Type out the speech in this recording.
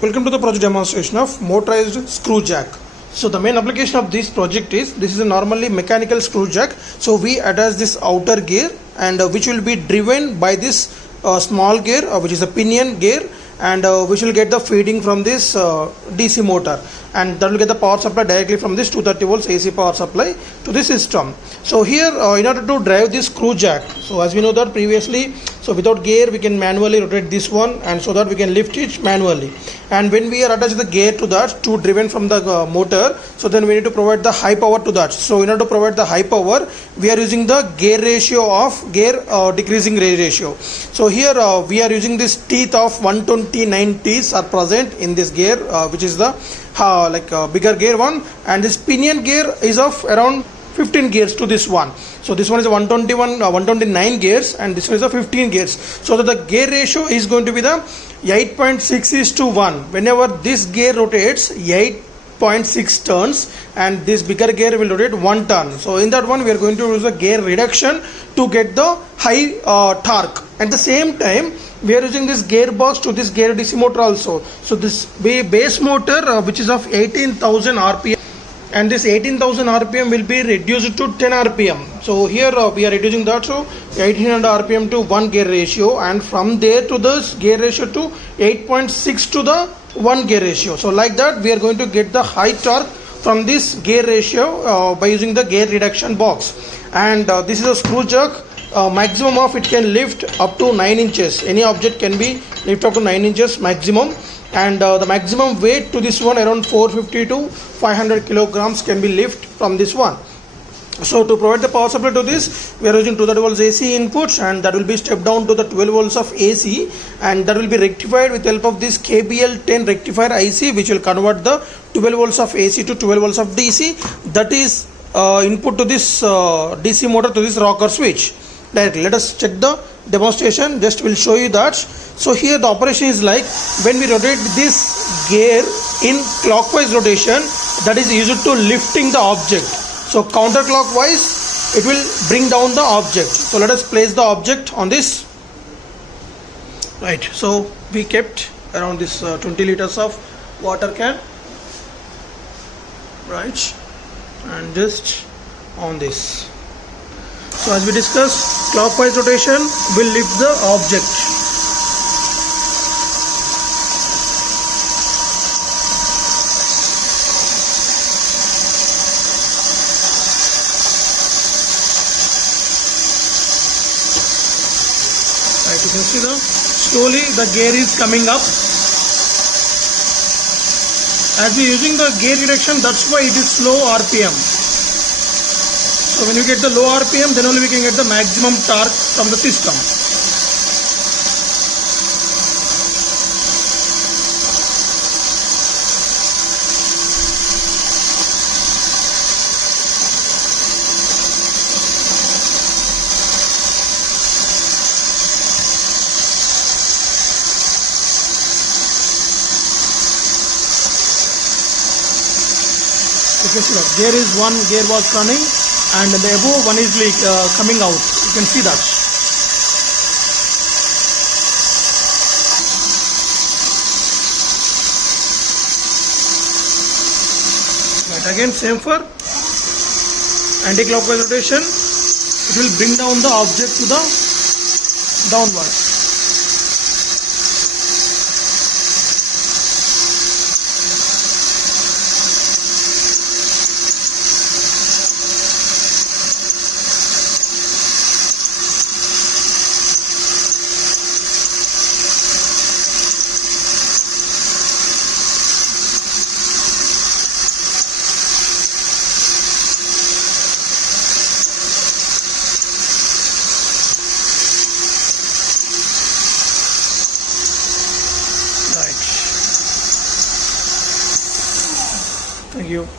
Welcome to the project demonstration of motorized screw jack. So the main application of this project is, this is a normally mechanical screw jack. So we attach this outer gear and which will be driven by this small gear which is a pinion gear, and we will get the feeding from this DC motor, and that will get the power supply directly from this 230 volts AC power supply to this system. So here in order to drive this screw jack, so as we know that previously, so without gear we can manually rotate this one, and so that we can lift it manually, and when we are attached the gear to that to driven from the motor, so then we need to provide the high power to that. So in order to provide the high power, we are using the gear ratio of gear decreasing ratio. So here we are using this teeth of 129 teeth are present in this gear, which is the bigger gear one, and this pinion gear is of around 15 gears to this one. So this one is a 129 gears, and this one is a 15 gears. So that the gear ratio is going to be the 8.6:1. Whenever this gear rotates 8.6 turns, and this bigger gear will rotate 1 turn. So in that one we are going to use a gear reduction to get the high torque. At the same time, we are using this gearbox to this gear DC motor also. So this base motor which is of 18,000 rpm, and this 18,000 rpm will be reduced to 10 rpm. So here we are reducing that, so 1800 rpm to 1 gear ratio, and from there to this gear ratio to 8.6 to the 1 gear ratio. So like that we are going to get the high torque from this gear ratio by using the gear reduction box. And this is a screw jack. Maximum of it can lift up to 9 inches. Any object can be lift up to 9 inches maximum, and the maximum weight to this one around 450 to 500 kilograms can be lift from this one. So to provide the power supply to this, we are using 230 volts AC inputs, and that will be stepped down to the 12 volts of AC, and that will be rectified with help of this KBL 10 rectifier IC, which will convert the 12 volts of AC to 12 volts of DC. That is input to this DC motor to this rocker switch directly. Let us check the demonstration. Just will show you that. So here the operation is like, when we rotate this gear in clockwise rotation, that is used to lifting the object. So counterclockwise it will bring down the object. So let us place the object on this. Right, so we kept around this 20 liters of water can, right, and just on this. So as we discussed, clockwise rotation will lift the object. Right, you can see slowly the gear is coming up. As we are using the gear reduction, that's why it is slow RPM. So when you get the low RPM, then only we can get the maximum torque from the system. You can see that gear is one gear was running, and the above one is coming out. You can see that. Right, again same for anti-clockwise rotation. It will bring down the object to the downward. Thank you.